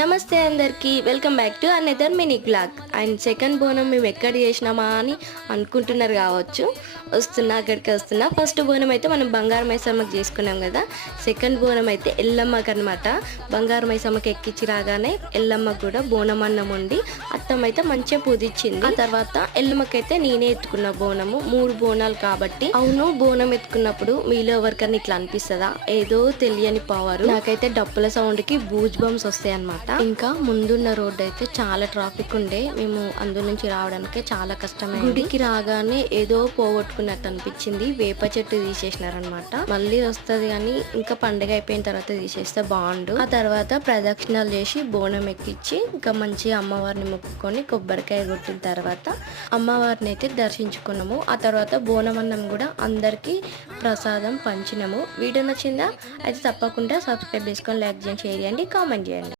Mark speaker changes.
Speaker 1: నమస్తే అందరికీ welcome back to another mini blog and second bonam మేము ఎక్కడ చేసినామా అని అనుకుంటున్నారు కావచ్చు. వస్తున్నా అక్కడికి వస్తున్నా. ఫస్ట్ బోనం అయితే మనం బంగారు మైసమ్మకి చేసుకున్నాం కదా. సెకండ్ బోనం అయితే ఎల్లమ్మకి అనమాట బంగారు మైసమ్మకి ఎక్కించి రాగానే ఎల్లమ్మకు కూడా బోనం అన్నం ఉండి అత్తమ్మ అయితే మంచిగా పూజించింది. ఆ తర్వాత ఎల్లమ్మకి అయితే నేనే ఎత్తుకున్న బోనము. మూడు బోనాలు కాబట్టి. అవును బోనం ఎత్తుకున్నప్పుడు మీలో ఎవరికన్నా ఇట్లా అనిపిస్తుందా? ఏదో తెలియని పవర్ నాకైతే డప్పుల సౌండ్కి బూజ్ బంప్స్ వస్తాయి అనమాట ఇంకా ముందున్న రోడ్ అయితే చాలా ట్రాఫిక్ ఉండే. మేము అందు నుంచి రావడానికి చాలా కష్టమైంది గుడికి రాగానే ఏదో పోగొట్టుకున్నట్టు అనిపించింది. వేప చెట్టు తీసేసినారనమాట మళ్ళీ వస్తది కానీ ఇంకా పండుగ అయిపోయిన తర్వాత తీసేస్తే బాగుండు. ఆ తర్వాత ప్రదక్షిణాలు చేసి బోనం ఎక్కించి ఇంకా మంచిగా అమ్మవారిని మొక్కుకొని కొబ్బరికాయ కొట్టిన తర్వాత అమ్మవారిని అయితే దర్శించుకున్నాము. ఆ తర్వాత బోనం అన్నం కూడా అందరికీ ప్రసాదం పంచినాము. వీడియో నచ్చిందా? అయితే తప్పకుండా సబ్స్క్రైబ్ చేసుకొని లైక్ చేయండి షేర్ చేయండి కామెంట్ చేయండి.